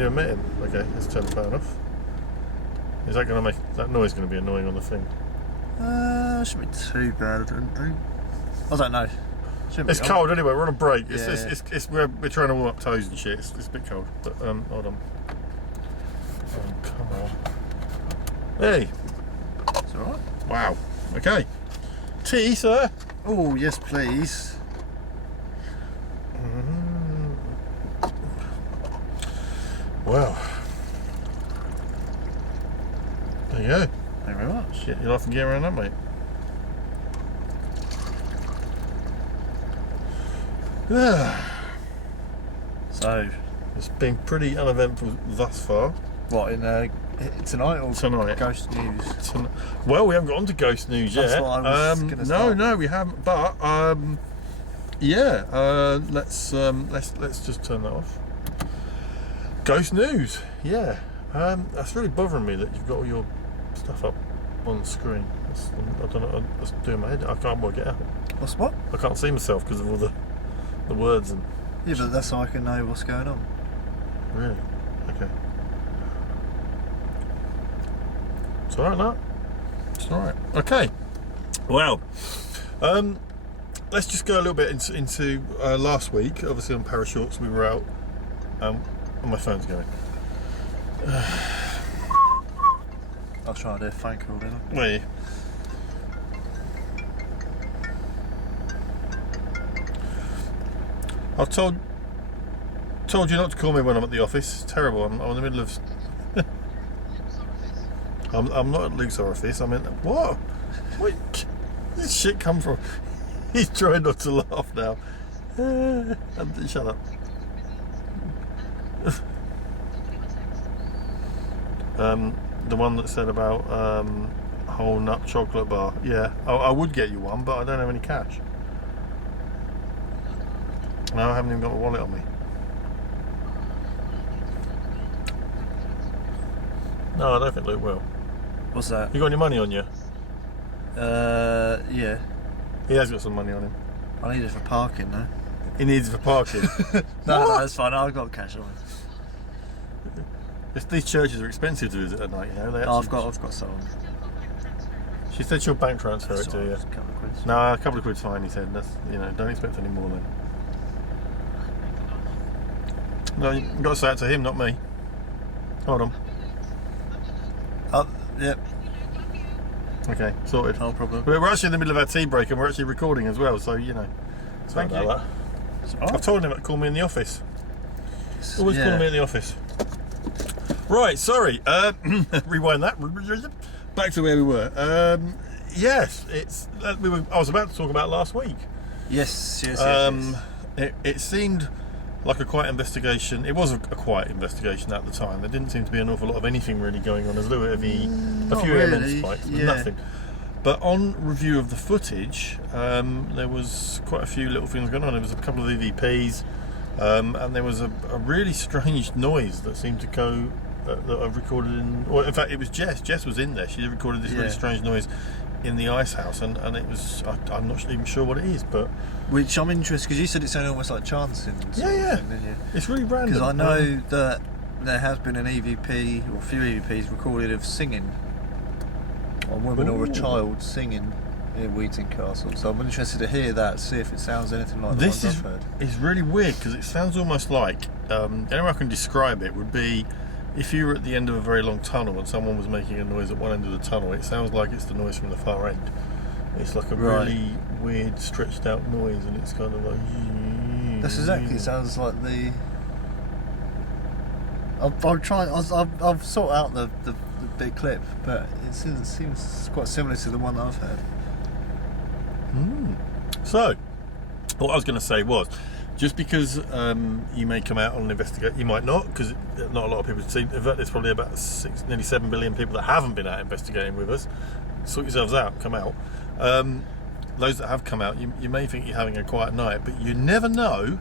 You admit him? Okay, let's turn the fan off. Is that going to make that noise going to be annoying on the thing? Shouldn't be too bad, I don't think. I don't know. It's cold anyway. We're on a break. Yeah. We're trying to warm up toes and shit. It's a bit cold, but hold on. Oh, come on. Hey. It's all right. Wow. Okay. Tea, sir. Oh yes, please. Well. There you go. Thank you very much. Get your life and gear around that, mate. So, it's been pretty uneventful thus far. what, in tonight or Tonight. Ghost News? Well, we haven't got onto ghost news yet. That's what I was gonna start. No, we haven't. But yeah, let's just turn that off. Ghost news, yeah. That's really bothering me that you've got all your stuff up on the screen. I don't know. That's doing my head. I can't work it out. What's what? I can't see myself because of all the words and. Yeah, but that's how I can know what's going on. Really? Okay. It's alright, that. It's alright. Okay. Well, let's just go a little bit into last week. Obviously on Parashorts we were out. And my phone's going. I'll try to do a phone call then. Were you? I've told you not to call me when I'm at the office. It's terrible. I'm in the middle of. I'm not at Luke's office. I'm in. What? Where did this shit come from? He's trying not to laugh now. Shut up. The one that said about whole nut chocolate bar. Yeah, I would get you one, but I don't have any cash. No, I haven't even got a wallet on me. No, I don't think Luke will. What's that? You got any money on you? Yeah. He has got some money on him. I need it for parking though. He needs it for parking. No, that's fine. I've got cash on. These churches are expensive to visit at night, you know. I've got some. She said she'll bank transfer That's it to all you. right, a couple of quid. No, a couple of quid's fine. He said. That's, you know, don't expect any more then. No, you've got to say it to him, not me. Hold on. Yep. Okay, sorted. No problem. We're actually in the middle of our tea break and we're actually recording as well, so you know. Thank you. Right. I've told him to call me in the office. Always Yeah. call me in the office. Right, sorry. Rewind that. Back to where we were. Yes, it's. I was about to talk about last week. Yes. It seemed like a quiet investigation. It was a quiet investigation at the time. There didn't seem to be an awful lot of anything really going on. There's a little bit of a few airmen spikes, but nothing. But on review of the footage, there was quite a few little things going on. There was a couple of EVPs, and there was a really strange noise that seemed to go that I've recorded in. Well, in fact, it was Jess. Jess was in there. She recorded this really strange noise in the ice house, and it was. I'm not even sure what it is, but. Which I'm interested because you said it sounded almost like chanting. Yeah. Thing, didn't you? It's really random. Because I know that there has been an EVP or a few EVPs recorded of singing, a woman or a child singing in Wheaton Castle. So I'm interested to hear that, see if it sounds anything like the ones I've heard. It's really weird because it sounds almost like the only way I can describe it would be if you were at the end of a very long tunnel and someone was making a noise at one end of the tunnel. It sounds like it's the noise from the far end. It's like a really weird, stretched out noise, and it's kind of like. That's exactly. It sounds like the. I'm trying. I've sought out the big clip, but it seems quite similar to the one that I've heard. So, what I was going to say was, just because you may come out on an investigate, you might not, because not a lot of people have seen. In fact, there's probably about nearly 7 billion people that haven't been out investigating with us. Sort yourselves out, come out. Those that have come out, you may think you're having a quiet night, but you never know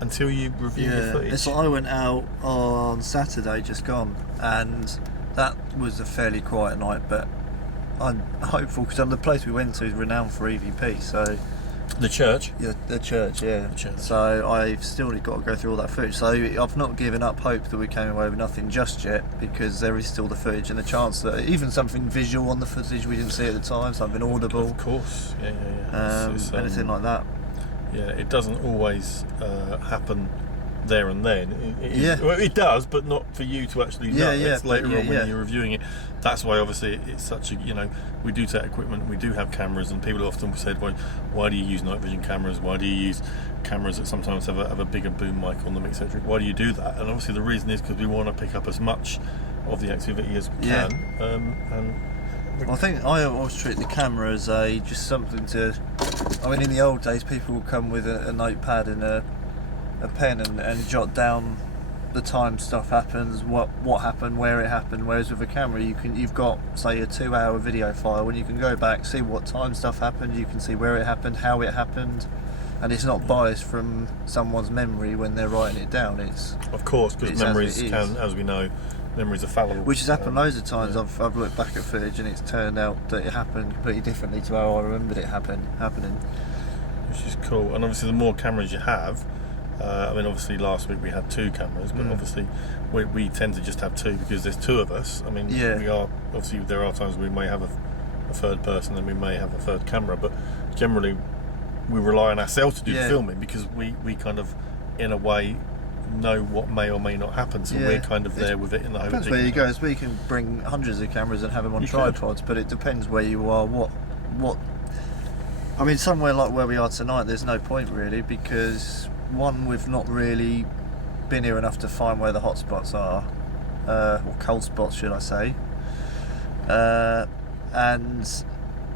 until you review the footage. It's like I went out on Saturday, just gone, and that was a fairly quiet night, but I'm hopeful because the place we went to is renowned for EVP, so The church? Yeah, the church, yeah. The church. So I've still got to go through all that footage. So I've not given up hope that we came away with nothing just yet, because there is still the footage and the chance that even something visual on the footage we didn't see at the time, something audible. Of course, yeah. Anything like that. Yeah, it doesn't always happen there and then. Yeah. It does, but not for you to actually know. Yeah, It's later on when yeah. you're reviewing it. That's why obviously it's such a, we do take equipment, we do have cameras, and people often said, well, why do you use night vision cameras? Why do you use cameras that sometimes have a bigger boom mic on them, etc.? Why do you do that? And obviously the reason is because we want to pick up as much of the activity as we can. I think I always treat the camera as just something to. I mean, in the old days, people would come with a notepad and a pen and jot down the time stuff happens, what happened, where it happened. Whereas with a camera, you've got, say, a 2-hour video file, and you can go back, see what time stuff happened. You can see where it happened, how it happened, and it's not biased from someone's memory when they're writing it down. It's of course, because memories can, as we know, memories are fallible. Which has happened loads of times. I've looked back at footage and it's turned out that it happened completely differently to how I remembered it happening. Which is cool. And obviously the more cameras you have, I mean obviously last week we had 2 cameras, but obviously we tend to just have 2 because there's 2 of us. I mean, we are, obviously there are times we may have a third person and we may have a third camera, but generally we rely on ourselves to do the filming, because we kind of, in a way, know what may or may not happen, so we're kind of there with it in the hope. Depends where you go. So we can bring hundreds of cameras and have them on tripods, but it depends where you are. What? I mean, somewhere like where we are tonight, there's no point really, because one, we've not really been here enough to find where the hot spots are, or cold spots, should I say? And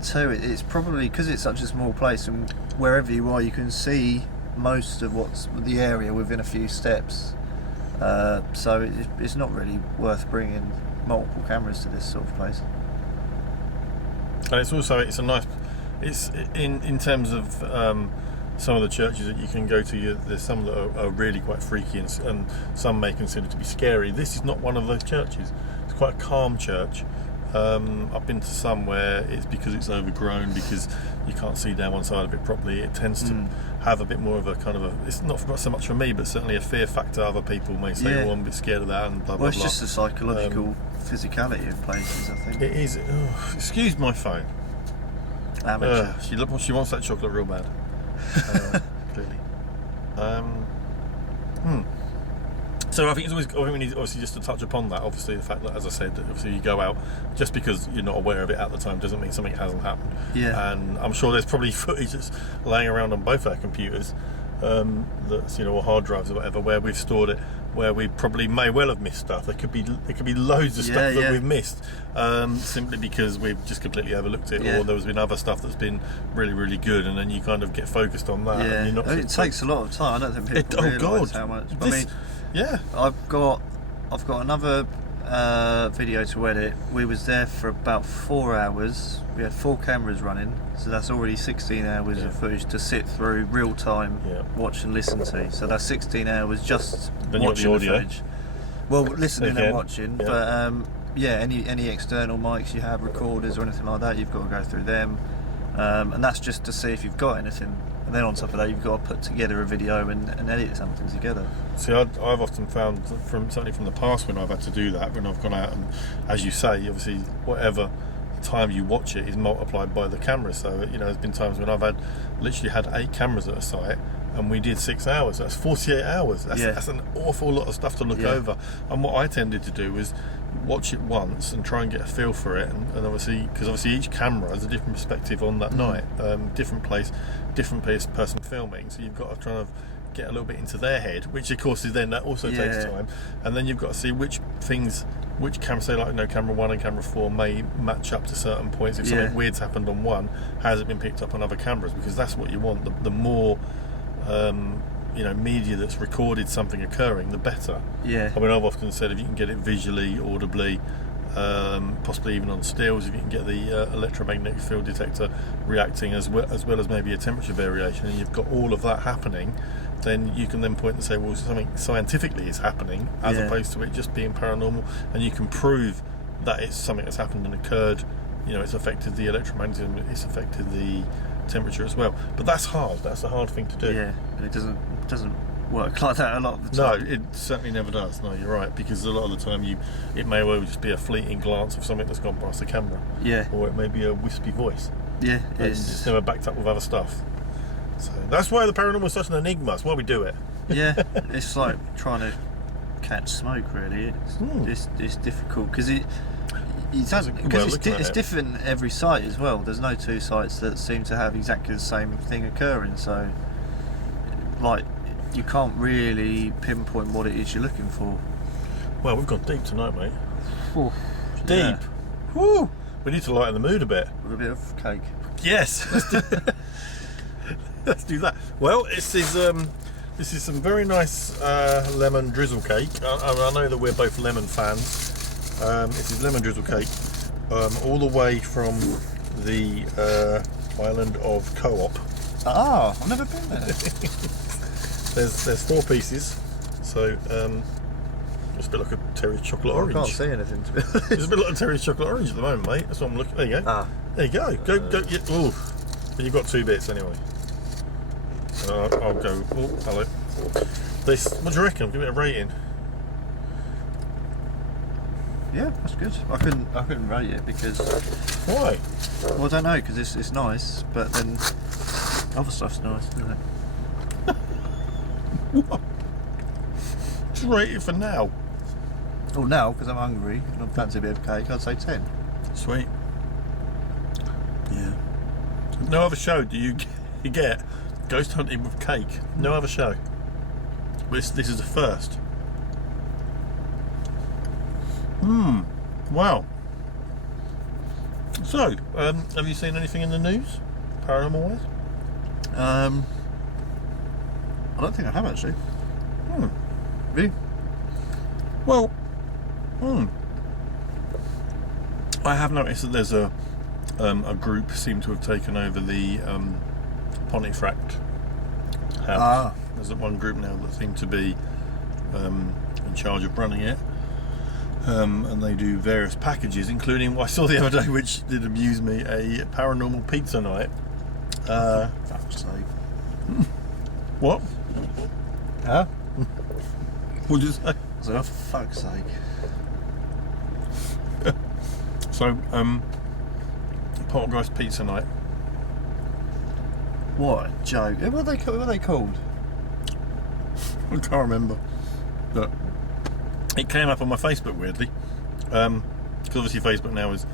2, it's probably because it's such a small place, and wherever you are, you can see most of what's the area within a few steps, so it's not really worth bringing multiple cameras to this sort of place. And it's a nice, it's in terms of some of the churches that you can go to, there's some that are really quite freaky, and some may consider to be scary. This is not one of those churches. It's quite a calm church. I've been to some where it's because it's overgrown, because you can't see down one side of it properly. It tends to have a bit more of a kind of it's not so much for me, but certainly a fear factor. Other people may say, I'm a bit scared of that, and blah, blah, well, it's blah. just the psychological physicality of places, I think. It is. Excuse my phone. Amateur. She wants that chocolate real bad. Clearly. So I think we need obviously just to touch upon that. Obviously, the fact that, as I said, that obviously you go out, just because you're not aware of it at the time doesn't mean something hasn't happened. Yeah. And I'm sure there's probably footage that's laying around on both our computers, that's or hard drives or whatever, where we've stored it, where we probably may well have missed stuff. There could be loads of stuff that we've missed, simply because we've just completely overlooked it, or there's been other stuff that's been really, really good, and then you kind of get focused on that. Yeah. And you're not it takes a lot of time. I don't think people realise how much. I mean, I've got another video to edit. We was there for about 4 hours. We had 4 cameras running, so that's already 16 hours of footage to sit through real time, watch and listen to. So that's 16 hours just then watching the audio. footage. Well, listening Again. and watching, but any external mics you have, recorders or anything like that, you've got to go through them, and that's just to see if you've got anything. And then on top of that, you've got to put together a video and edit something together. See, I've often found, certainly from the past, when I've had to do that, when I've gone out and, as you say, obviously whatever time you watch it is multiplied by the camera. So there's been times when I've literally had 8 cameras at a site, and we did 6 hours. That's 48 hours. That's an awful lot of stuff to look over. And what I tended to do was watch it once and try and get a feel for it, and obviously, because obviously each camera has a different perspective on that night, different place, different person filming, so you've got to try and get a little bit into their head, which of course is then that also takes time, and then you've got to see which camera, say like camera 1 and camera 4 may match up to certain points. If something weird's happened on one, has it been picked up on other cameras? Because that's what you want. The more media that's recorded something occurring, the better. I mean, I've often said if you can get it visually, audibly, possibly even on stills, if you can get the electromagnetic field detector reacting as well as maybe a temperature variation, and you've got all of that happening, then you can then point and say, well, something scientifically is happening, as opposed to it just being paranormal, and you can prove that it's something that's happened and occurred. It's affected the electromagnetism, it's affected the temperature as well. But that's hard. That's a hard thing to do. Yeah, and it doesn't work like that a lot of the No, time. it certainly never does. No, you're right, because a lot of the time it may well just be a fleeting glance of something that's gone past the camera. Yeah. Or it may be a wispy voice. Yeah, It's never backed up with other stuff. So that's why the paranormal is such an enigma. That's why we do it. Yeah, it's like trying to catch smoke. Really, it's difficult because it's different every site as well. There's no two sites that seem to have exactly the same thing occurring. So, like, you can't really pinpoint what it is you're looking for. Well, we've gone deep tonight, mate. Oof, Deep. yeah. Woo! We need to lighten the mood a bit. With a bit of cake. Yes. Let's do that. Well, this is some very nice lemon drizzle cake. I know that we're both lemon fans. This is lemon drizzle cake, all the way from the island of Co-op. Ah, I've never been there. There's 4 pieces, so it's a bit like a Terry's chocolate orange. I can't see anything to be honest. It's a bit like a Terry's chocolate orange at the moment, mate. That's what I'm looking. There you go. Ah. There you go. Go. Yeah, ooh. But you've got 2 bits anyway. I'll go. Oh, hello. This. What do you reckon? Give it a rating. Yeah, that's good. I couldn't rate it because. Why? Well, I don't know because it's nice, but then other stuff's nice, isn't it? What? Just rate it for now. Well, now because I'm hungry and I fancy a bit of cake, I'd say 10. Sweet. Yeah. No other show do you get ghost hunting with cake? No other show. This is the first. Wow. So, have you seen anything in the news, paranormal wise? I don't think I have actually. Really? Well, I have noticed that there's a group seem to have taken over the Pontefract house. Ah. There's one group now that seem to be in charge of running it, and they do various packages, including what I saw the other day, which did amuse me, a paranormal pizza night. Fuck's sake. What? Huh? What did you say? So, oh, for fuck's sake. So, Poltergeist pizza night. What a joke. What are they called? I can't remember. But it came up on my Facebook weirdly. Because obviously Facebook now is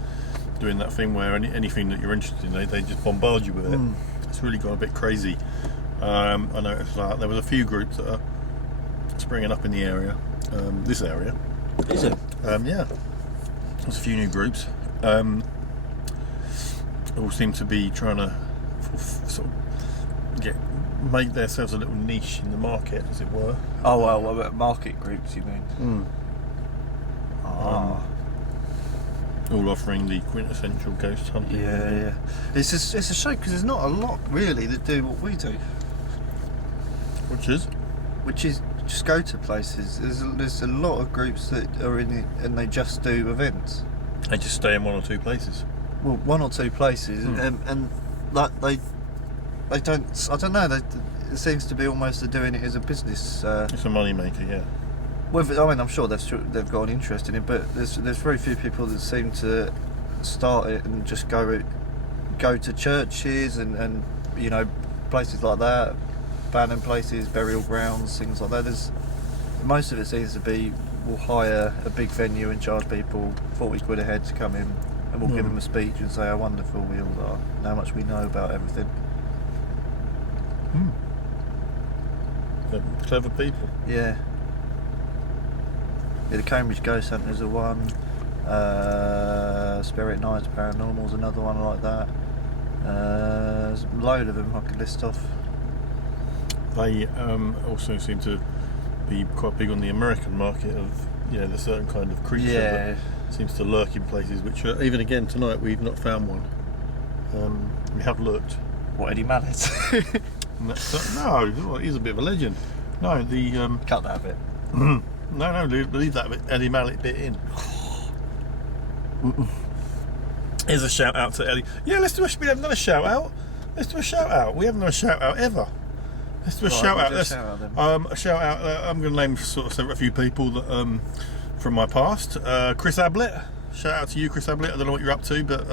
doing that thing where anything that you're interested in, they just bombard you with it. It's really gone a bit crazy. I noticed that there was a few groups that are springing up in the area. This area. Is it? Yeah. There's a few new groups. All seem to be trying to sort of make themselves a little niche in the market, as it were. Oh, well, market groups, you mean? All offering the quintessential ghost hunting. Yeah. It's a shame because there's not a lot really that do what we do. Which is just go to places. There's a lot of groups that are in it and they just do events. They just stay in 1 or 2 places. Well, 1 or 2 places, and like they don't. I don't know. It seems to be almost they're doing it as a business. It's a money maker, yeah. Well, I mean, I'm sure they've got an interest in it, but there's very few people that seem to start it and just go to churches and you know places like that, abandoned places, burial grounds, things like that. Most of it seems to be we'll hire a big venue and charge people 40 quid a head to come in, and we'll give them a speech and say how wonderful we all are and how much we know about everything. They're clever people. Yeah, the Cambridge Ghost Hunters are one. Spirit Nights Paranormal's another one like that. There's a load of them I could list off. They also seem to be quite big on the American market of the certain kind of creature that seems to lurk in places which are, even again tonight we've not found one. We have looked. What, Eddie Mallet? No, he's a bit of a legend. No, the Cut that bit. no, leave that bit, Eddie Mallet bit in. Here's a shout out to Eddie. Yeah, let's do another shout out. Let's do a shout out. We haven't done a shout out ever. Let's do a shout out. A shout out then. A shout out. I'm going to name sort of a few people that from my past. Chris Ablett. Shout out to you, Chris Ablett. I don't know what you're up to, but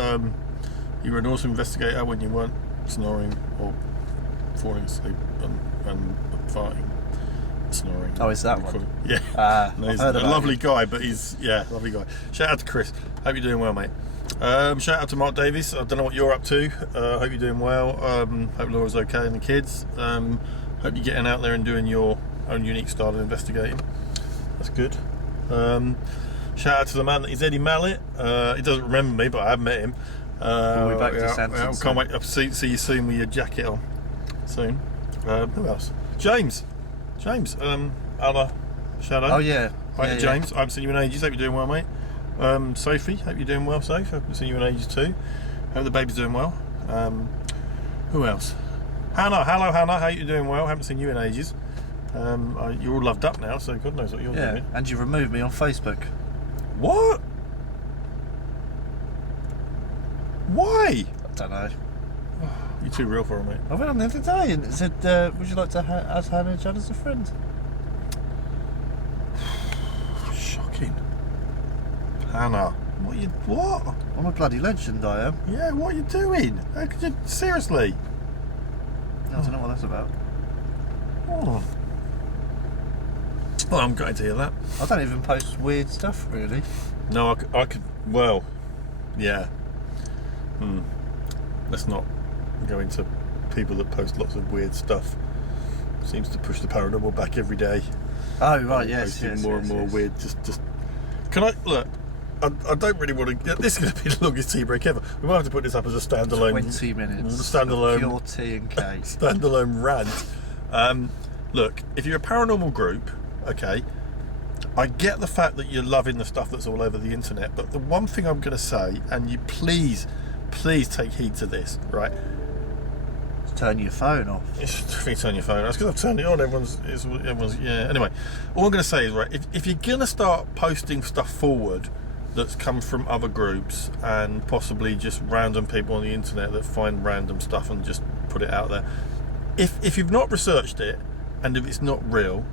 you were an awesome investigator when you weren't snoring or falling asleep and farting. Snoring. Oh, is that one? Yeah. No, he's heard a about lovely him. guy, but he's lovely guy. Shout out to Chris. Hope you're doing well, mate. Shout out to Mark Davies. I don't know what you're up to. Hope you're doing well. Hope Laura's okay and the kids. Hope you're getting out there and doing your own unique style of investigating. That's good. Shout out to the man that is Eddie Mallet. He doesn't remember me, but I have met him. We'll be back to Sanson. Can't wait to see you soon with your jacket on. Soon. Who else? James. Other shout out. Oh yeah. Hi to James. I haven't seen you in ages. Hope you're doing well, mate. Sophie, hope you're doing well, Soph. Haven't seen you in ages too. Hope the baby's doing well. Who else? Hannah. Hello, Hannah. How you doing well? Haven't seen you in ages. You're all loved up now, so God knows what you're doing. And you removed me on Facebook. What? Why? I don't know. You're too real for it, mate. I went on the other day and it said, would you like to add Hannah and Judd as a friend? Shocking. Hannah, what? I'm a bloody legend, I am. Yeah, what are you doing? How could you, seriously? I don't know what that's about. Oh. Well, I'm glad to hear that. I don't even post weird stuff, really. No, I could, well, yeah. Let's not go into people that post lots of weird stuff. Seems to push the paranormal back every day. Oh, right, yes. Posting more and more weird. Just. Can I look? I don't really want to. This is going to be the longest tea break ever. We might have to put this up as a standalone. 20 minutes. Standalone. Pure tea and cake. Standalone rant. Look, if you're a paranormal group, okay, I get the fact that you're loving the stuff that's all over the internet, but the one thing I'm going to say, and you please take heed to this, right? Turn your phone off. If you turn your phone off, because I've turned it on. Everyone's yeah. Anyway, all I'm going to say is, right, if you're going to start posting stuff forward that's come from other groups and possibly just random people on the internet that find random stuff and just put it out there, if you've not researched it and if it's not real,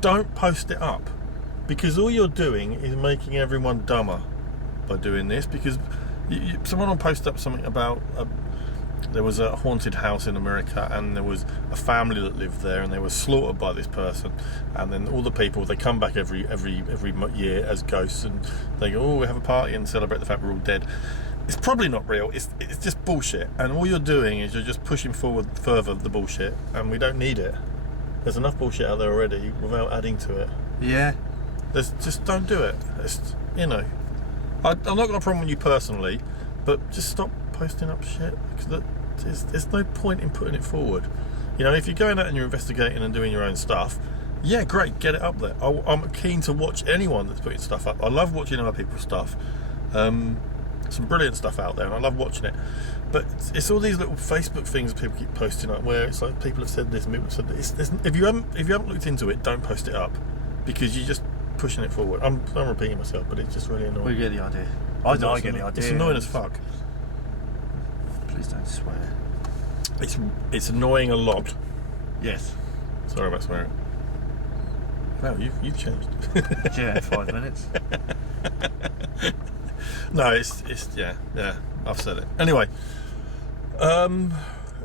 don't post it up, because all you're doing is making everyone dumber by doing this. Because someone will post up something about there was a haunted house in America and there was a family that lived there and they were slaughtered by this person, and then all the people, they come back every year as ghosts and they go, oh, we have a party and celebrate the fact we're all dead. It's probably not real. It's just bullshit, and all you're doing is you're just pushing forward further the bullshit, and we don't need it. There's enough bullshit out there already without adding to it. Yeah. Just don't do it. It's, I'm not got a problem with you personally, but just stop posting up shit, because there's no point in putting it forward. If you're going out and you're investigating and doing your own stuff, yeah, great, get it up there. I'm keen to watch anyone that's putting stuff up. I love watching other people's stuff. Some brilliant stuff out there, and I love watching it. But it's all these little Facebook things that people keep posting up, where it's like people have said this, and people have said this. If you haven't looked into it, don't post it up, because you're just pushing it forward. I'm repeating myself, but it's just really annoying. We get the idea. I get the idea. It's annoying as fuck. Please don't swear. It's annoying a lot. Yes. Sorry about swearing. No, you've changed. Yeah, 5 minutes. No, it's yeah. I've said it. Anyway, I'm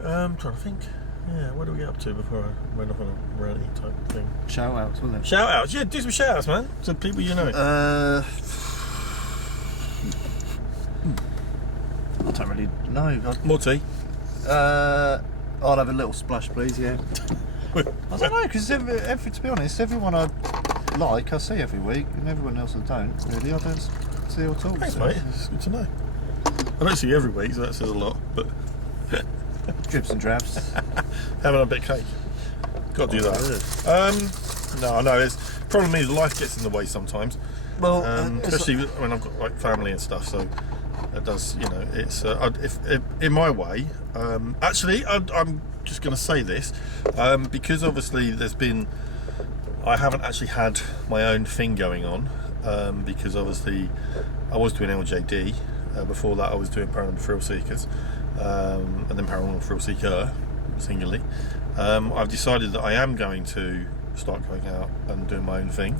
trying to think. Yeah, what do we get up to before I went off on a rally type thing? Shout outs, wasn't it? Shout outs, yeah. Do some shout outs, man, to people you know. I don't really know. More tea. I'll have a little splash, please. Yeah. I don't know, because to be honest, everyone I like, I see every week, and everyone else I don't. Really, I don't see or talk. Thanks, mate. It's good to know. I don't see you every week, so that says a lot. But drips and drabs. Having a bit of cake. Got to do that. No. The problem is life gets in the way sometimes. Well, especially when I've got like family and stuff. So it does. It's if in my way. Actually, I'm just going to say this because obviously I haven't actually had my own thing going on because obviously I was doing LJD. Before that, I was doing Paranormal Thrill Seekers. and then Paranormal Thrill Seeker singularly. I've decided that I am going to start going out and doing my own thing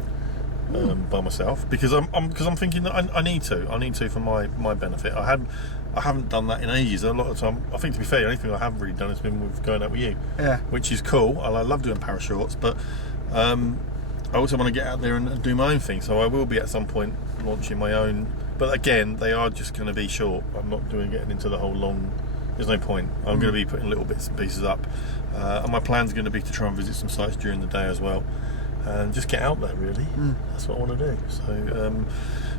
by myself, because I'm thinking that I need to for my benefit. I haven't done that in ages. A lot of time, I think, to be fair, the only thing I haven't really done has been with going out with you, which is cool. I love doing parashorts, but I also want to get out there and do my own thing. So I will be at some point launching my own, but again, they are just going to be short. I'm not getting into the whole long. There's no point. I'm going to be putting little bits and pieces up, and my plan's going to be to try and visit some sites during the day as well, and just get out there. Really, that's what I want to do. So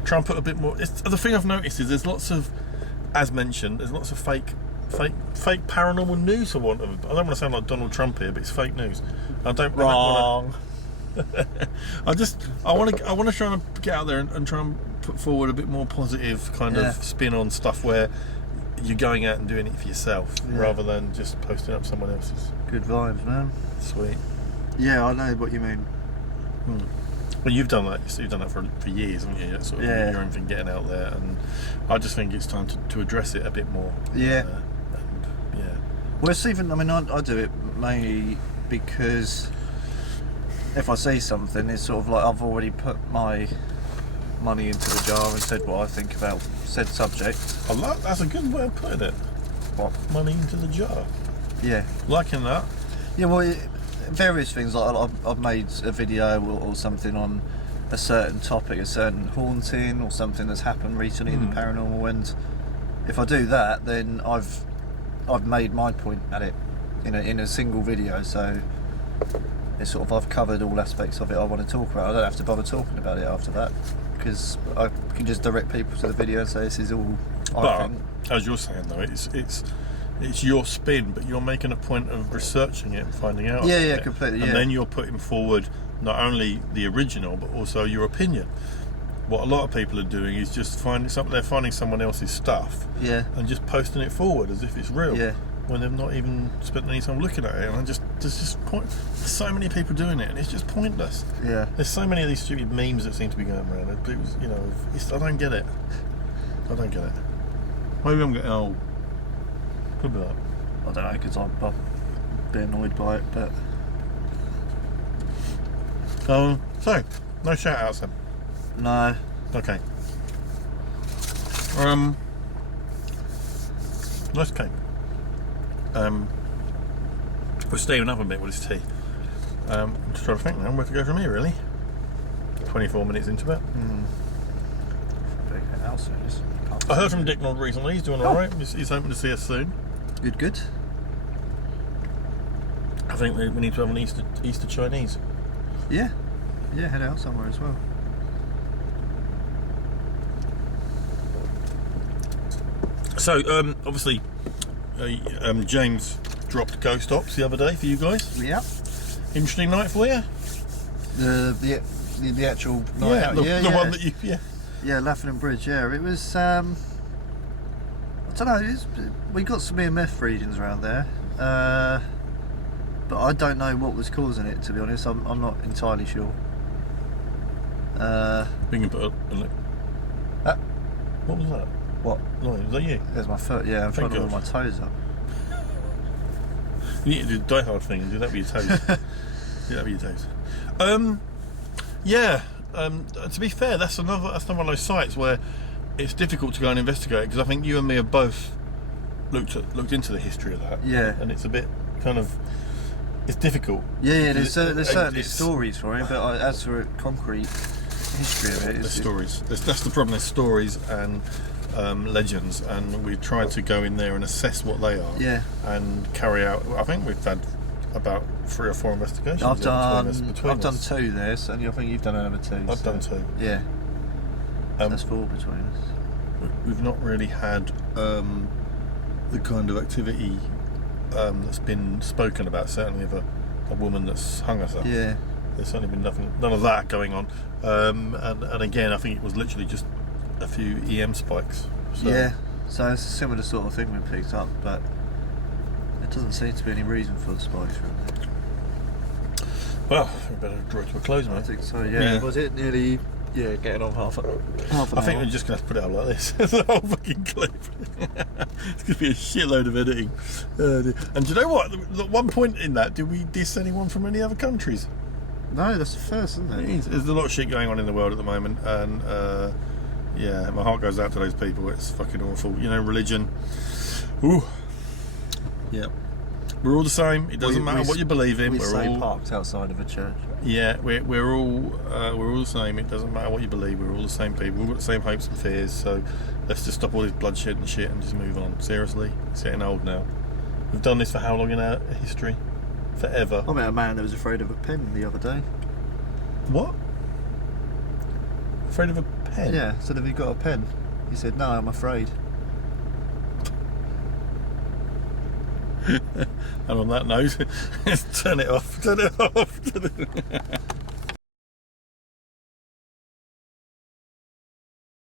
try and put a bit more. The thing I've noticed is there's lots of, as mentioned, there's lots of fake paranormal news. I don't want to sound like Donald Trump here, but it's fake news. Wrong. I want to try and get out there and try and put forward a bit more positive kind of spin on stuff where you're going out and doing it for yourself rather than just posting up someone else's. Good vibes, man. Sweet. Yeah, I know what you mean. Well, you've done that. You've done that for years, haven't you? Sort of your own thing, getting out there, and I just think it's time to address it a bit more. Well, it's even. I mean, I do it mainly because if I see something, it's sort of like I've already put my money into the jar and said what I think about said subject. That's a good way of putting it. What? Money into the jar. Yeah. Liking that. Yeah, well, various things. Like I've made a video or something on a certain topic, a certain haunting or something that's happened recently in the paranormal, and if I do that, then I've made my point at it in a single video. So it's sort of, I've covered all aspects of it I want to talk about. I don't have to bother talking about it after that, because I can just direct people to the video and say this is all I think. As you're saying though, it's your spin, but you're making a point of researching it and finding out. Yeah, completely. And then you're putting forward not only the original but also your opinion. What a lot of people are doing is just finding someone else's stuff, and just posting it forward as if it's real, when they've not even spent any time looking at it. And there's so many people doing it, and it's just pointless. Yeah. There's so many of these stupid memes that seem to be going around. I don't get it. Maybe I'm getting old. Could be that. I don't know, because I'm a bit annoyed by it, but. So no shout outs then. No. Okay. Nice cake. We're staying up a bit with this tea. I'm just trying to think now where to go from here, really. 24 minutes into it. I heard from Dick Nod recently. He's doing alright. He's hoping to see us soon. Good. I think we need to have an Easter Chinese. Yeah, head out somewhere as well. So, obviously, James dropped Ghost Ops the other day for you guys. Yeah. Interesting night for you? The actual night out. The one that you... Yeah, Laughing Bridge, it was, I don't know, we got some EMF readings around there, but I don't know what was causing it, to be honest. I'm not entirely sure. We can put up a look. What was that? What? No, was that you? There's my foot, I'm trying to roll my toes up. You need to do the Die Hard thing and do that with your toes. To be fair, that's another one of those sites where it's difficult to go and investigate, because I think you and me have both looked into the history of that. Yeah. And it's a bit kind of, it's difficult. Yeah, there's certainly stories for it, but as for a concrete history of it, there's stories. That's the problem. There's stories and legends, and we've tried to go in there and assess what they are. Yeah. And carry out. I think we've had about 3 or 4 investigations. I've done 2 there, so I think you've done another 2. I've done 2. Yeah. That's 4 between us. We've not really had the kind of activity that's been spoken about, certainly of a woman that's hung herself. Yeah. There's certainly been none of that going on. And again, I think it was literally just a few EM spikes. So. Yeah. So it's a similar sort of thing we picked up, but there doesn't seem to be any reason for the spikes, really. Well, we better draw it to a close, mate. I think so, yeah. Was it nearly Yeah, getting on half an I think we're just going to have to put it out like this. The whole fucking clip. It's going to be a shitload of editing. And do you know what? At one point in that, did we diss anyone from any other countries? No, that's the first, isn't it? There's a lot of shit going on in the world at the moment, and yeah, my heart goes out to those people. It's fucking awful. You know, religion. Ooh. Yeah. We're all the same. It doesn't matter what you believe in. We're all parked outside of a church. Yeah, we're all the same. It doesn't matter what you believe. We're all the same people. We've got the same hopes and fears. So let's just stop all this bloodshed and shit and just move on. Seriously, it's getting old now. We've done this for how long in our history? Forever. I met a man that was afraid of a pen the other day. What? Afraid of a pen? Yeah. I said, have you got a pen? He said, no, I'm afraid. And on that note, let's turn it off.